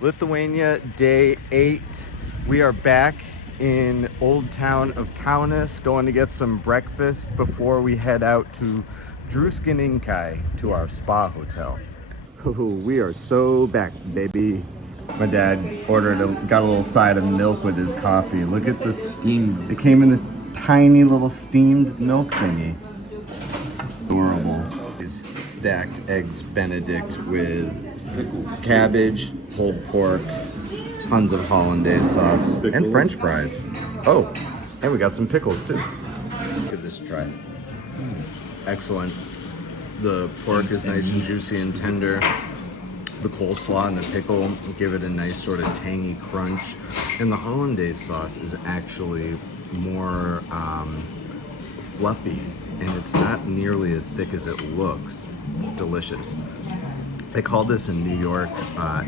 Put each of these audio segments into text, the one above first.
Lithuania, day 8. We are back in Old Town of Kaunas, going to get some breakfast before we head out to Druskininkai, to our spa hotel. Ooh, we are so back, baby. My dad got a little side of milk with his coffee. Look at the steam. It came in this tiny little steamed milk thingy. Adorable. These stacked eggs Benedict with cabbage, pulled pork, tons of hollandaise sauce, and French fries. Oh, and we got some pickles too. Give this a try. Excellent. The pork is nice and juicy and tender. The coleslaw and the pickle give it a nice sort of tangy crunch. And the hollandaise sauce is actually more fluffy, and it's not nearly as thick as it looks. Delicious. They call this in New York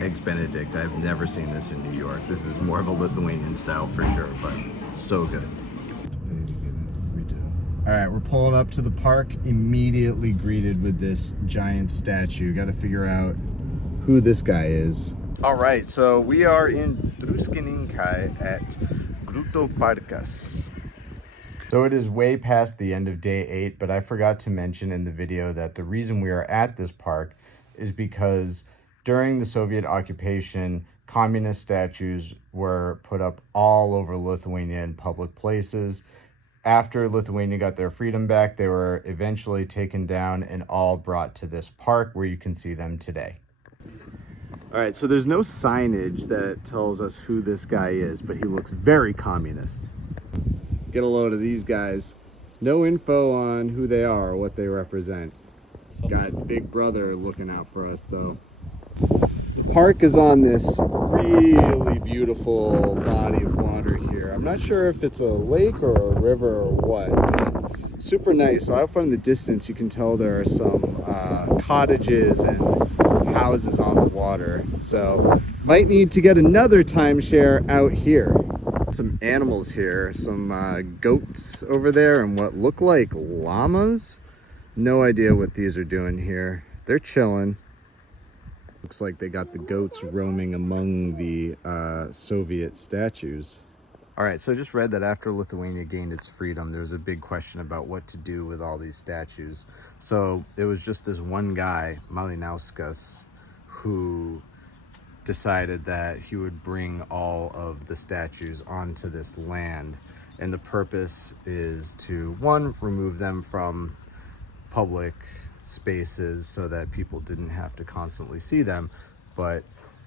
eggs Benedict. I've never seen this in New York. This is more of a Lithuanian style for sure, but so good. All right, we're pulling up to the park, immediately greeted with this giant statue. Got to figure out who this guy is. All right, so we are in Druskininkai at Gruto Parkas. So it is way past the end of day 8, but I forgot to mention in the video that the reason we are at this park is because during the Soviet occupation, communist statues were put up all over Lithuania in public places. After Lithuania got their freedom back, they were eventually taken down and all brought to this park where you can see them today. All right, so there's no signage that tells us who this guy is, but he looks very communist. Get a load of these guys. No info on who they are or what they represent. Got Big Brother looking out for us, though. The park is on this really beautiful body of water here. I'm not sure if it's a lake or a river or what, but super nice. So out from the distance, you can tell there are some cottages and houses on the water. So might need to get another timeshare out here. Some animals here, some goats over there and what look like llamas. No idea what these are doing here. They're chilling. Looks like they got the goats roaming among the Soviet statues. All right, so I just read that after Lithuania gained its freedom, there was a big question about what to do with all these statues. So it was just this one guy, Malinauskas, who decided that he would bring all of the statues onto this land. And the purpose is to, one, remove them from public spaces so that people didn't have to constantly see them, but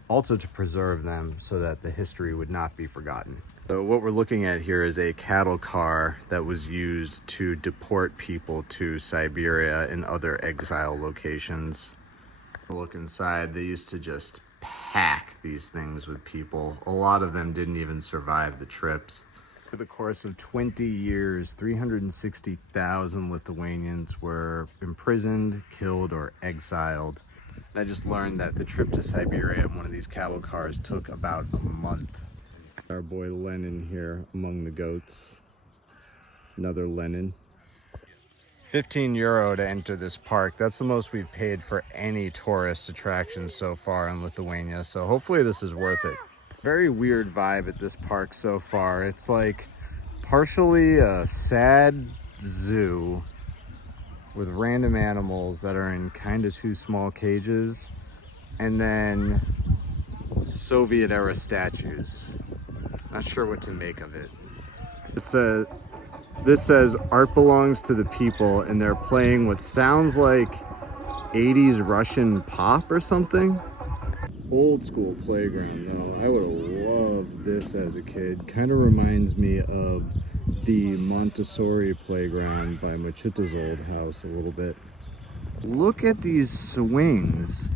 also to preserve them so that the history would not be forgotten. So what we're looking at here is a cattle car that was used to deport people to Siberia and other exile locations. Look inside, they used to just pack these things with people. A lot of them didn't even survive the trips. Over the course of 20 years, 360,000 Lithuanians were imprisoned, killed, or exiled. And I just learned that the trip to Siberia in one of these cattle cars took about a month. Our boy Lenin here among the goats. Another Lenin. 15 euro to enter this park. That's the most we've paid for any tourist attraction so far in Lithuania. So hopefully this is worth it. Very weird vibe at this park so far. It's like partially a sad zoo with random animals that are in kind of too small cages, and then Soviet era statues. Not sure what to make of it. This says art belongs to the people, and they're playing what sounds like 80s Russian pop or something. Old school playground though. I would have loved this as a kid. Kind of reminds me of the Montessori playground by Machuta's old house a little bit. Look at these swings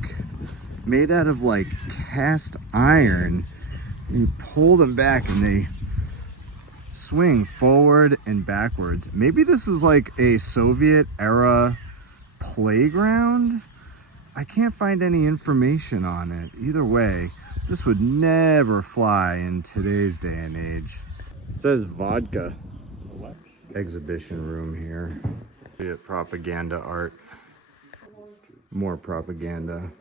made out of like cast iron. You pull them back and they swing forward and backwards. Maybe this is like a Soviet era playground. I can't find any information on it. Either way, this would never fly in today's day and age. It says vodka. Exhibition room here. Soviet propaganda art. More propaganda.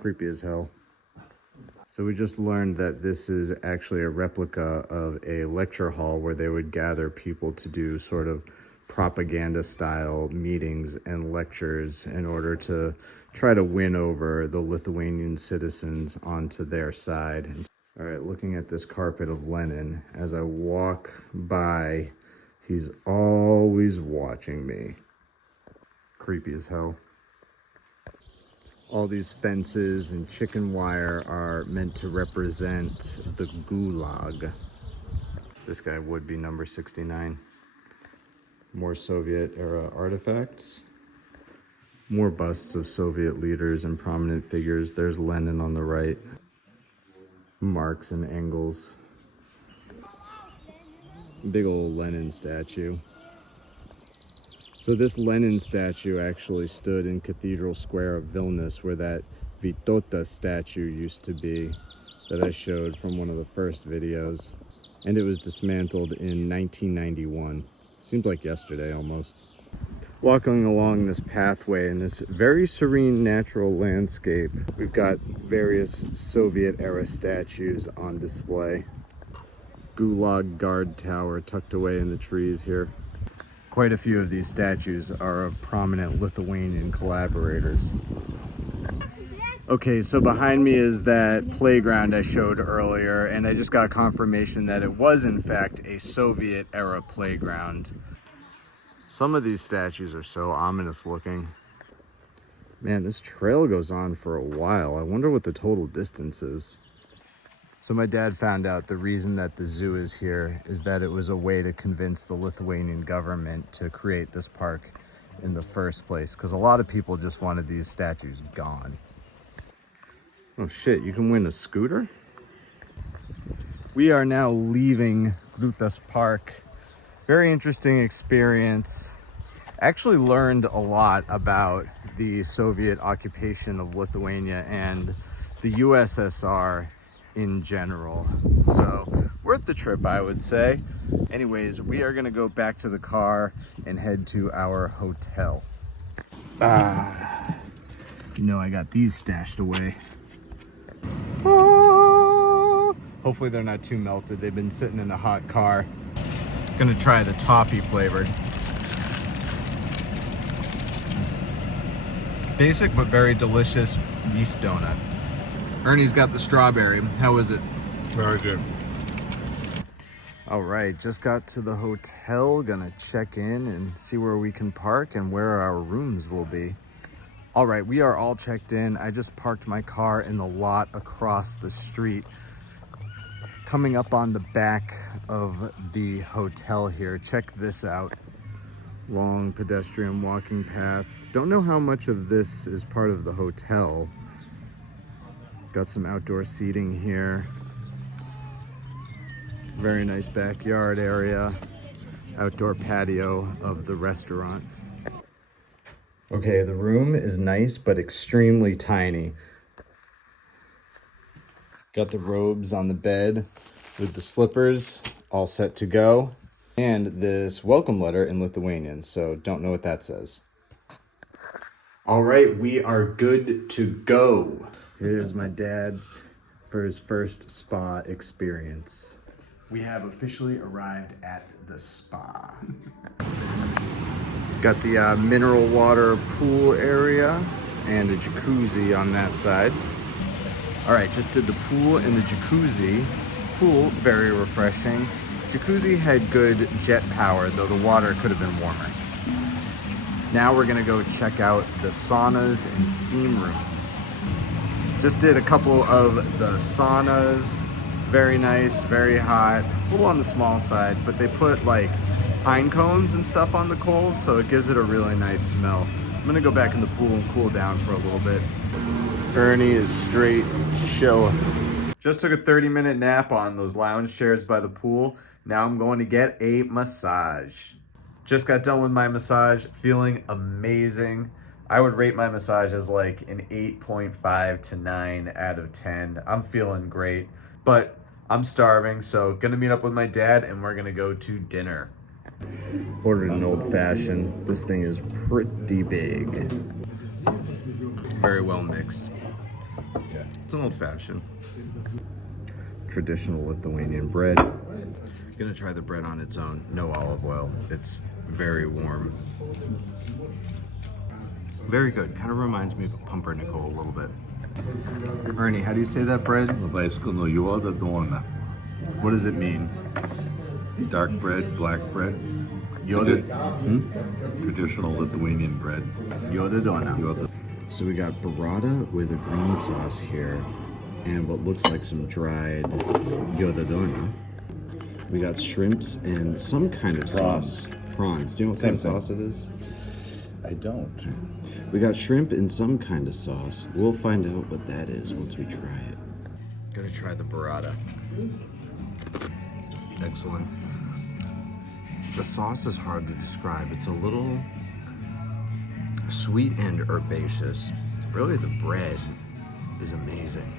Creepy as hell. So we just learned that this is actually a replica of a lecture hall where they would gather people to do sort of propaganda style meetings and lectures in order to try to win over the Lithuanian citizens onto their side. All right, looking at this carpet of Lenin, as I walk by, he's always watching me. Creepy as hell. All these fences and chicken wire are meant to represent the Gulag. This guy would be number 69. More Soviet era artifacts. More busts of Soviet leaders and prominent figures. There's Lenin on the right. Marx and Engels. Big old Lenin statue. So this Lenin statue actually stood in Cathedral Square of Vilnius, where that Vytautas statue used to be that I showed from one of the first videos. And it was dismantled in 1991. Seems like yesterday almost. Walking along this pathway in this very serene natural landscape, we've got various Soviet era statues on display. Gulag Guard Tower tucked away in the trees here. Quite a few of these statues are of prominent Lithuanian collaborators. Okay, so behind me is that playground I showed earlier, and I just got confirmation that it was in fact a Soviet era playground. Some of these statues are so ominous looking. Man, this trail goes on for a while. I wonder what the total distance is. So my dad found out the reason that the zoo is here is that it was a way to convince the Lithuanian government to create this park in the first place, because a lot of people just wanted these statues gone. Oh shit, you can win a scooter? We are now leaving Grutas Park. Very interesting experience. Actually learned a lot about the Soviet occupation of Lithuania and the USSR in general. So worth the trip, I would say. Anyways, we are gonna go back to the car and head to our hotel. You know, I got these stashed away. Hopefully they're not too melted. They've been sitting in a hot car. Gonna try the toffee flavored. Basic but very delicious yeast donut. Ernie's got the strawberry. How is it? Very good. All right, just got to the hotel. Gonna check in and see where we can park and where our rooms will be. All right, we are all checked in. I just parked my car in the lot across the street. Coming up on the back of the hotel here. Check this out. Long pedestrian walking path. Don't know how much of this is part of the hotel. Got some outdoor seating here. Very nice backyard area. Outdoor patio of the restaurant. Okay, the room is nice but extremely tiny. Got the robes on the bed with the slippers all set to go. And this welcome letter in Lithuanian, so don't know what that says. All right, we are good to go. Here's my dad for his first spa experience. We have officially arrived at the spa. Got the mineral water pool area and a jacuzzi on that side. All right, just did the pool and the jacuzzi. Pool, very refreshing. Jacuzzi had good jet power, though the water could have been warmer. Now we're gonna go check out the saunas and steam rooms. Just did a couple of the saunas. Very nice, very hot, a little on the small side, but they put like pine cones and stuff on the coals, so it gives it a really nice smell. I'm gonna go back in the pool and cool down for a little bit. Ernie is straight chilling. Just took a 30-minute nap on those lounge chairs by the pool. Now I'm going to get a massage. Just got done with my massage, feeling amazing. I would rate my massage as like an 8.5 to 9 out of 10. I'm feeling great, but I'm starving, so gonna meet up with my dad and we're gonna go to dinner. Ordered an old fashioned. This thing is pretty big. Very well mixed. Yeah. It's an old-fashioned. Traditional Lithuanian bread. Gonna try the bread on its own. No olive oil. It's very warm. Very good. Kind of reminds me of a pumpernickel a little bit. Ernie, how do you say that bread? What does it mean? Dark bread, black bread. Yoda. Traditional Lithuanian bread. Yoda dona. Yoda. So we got burrata with a green sauce here, and what looks like some dried Yoda dona. We got shrimps and some kind of sauce. Prawns. Do you know what kind of sauce it is? I don't. We got shrimp in some kind of sauce. We'll find out what that is once we try it. Gonna try the burrata. Excellent. The sauce is hard to describe. It's a little sweet and herbaceous. Really, the bread is amazing.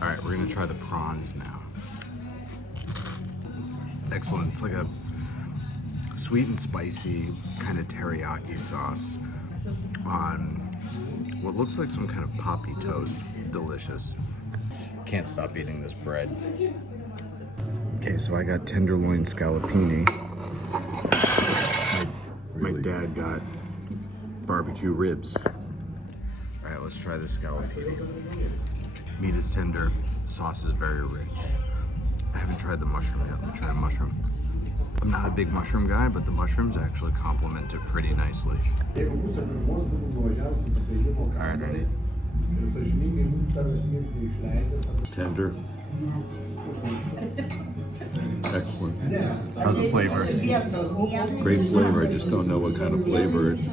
All right, we're gonna try the prawns now. Excellent. It's like a sweet and spicy kind of teriyaki sauce on what looks like some kind of poppy toast. Delicious. Can't stop eating this bread. Okay, so I got tenderloin scallopini. My dad got barbecue ribs. All right, let's try the scallopini. Meat is tender, sauce is very rich. I haven't tried the mushroom yet. Let me try a mushroom. I'm not a big mushroom guy, but the mushrooms actually complement it pretty nicely. All right, ready? Tender. Excellent. How's the flavor? Great flavor. I just don't know what kind of flavor is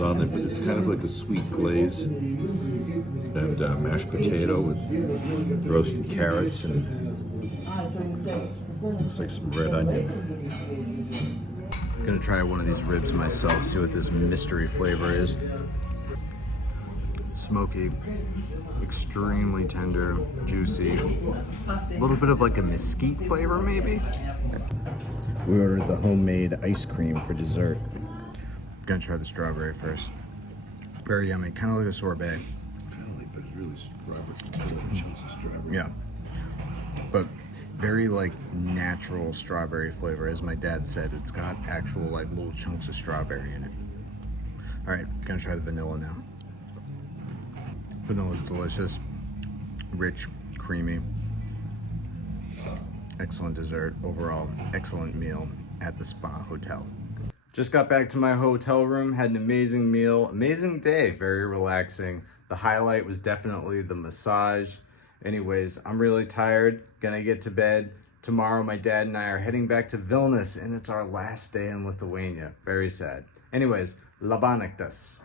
on it, but it's kind of like a sweet glaze and mashed potato with roasted carrots and looks like some red onion. I'm gonna try one of these ribs myself, see what this mystery flavor is. Smoky, extremely tender, juicy, a little bit of like a mesquite flavor maybe. We ordered the homemade ice cream for dessert. Gonna try the strawberry first. Very yummy, kind of like a sorbet. But it's really strawberry, chunks of strawberry. Yeah, but very like natural strawberry flavor. As my dad said, it's got actual like little chunks of strawberry in it. All right, gonna try the vanilla now. Vanilla's delicious, rich, creamy. Excellent dessert. Overall, excellent meal at the spa hotel. Just got back to my hotel room, had an amazing meal, amazing day, very relaxing. The highlight was definitely the massage. Anyways, I'm really tired, gonna get to bed. Tomorrow, my dad and I are heading back to Vilnius, and it's our last day in Lithuania. Very sad. Anyways, labanaktas.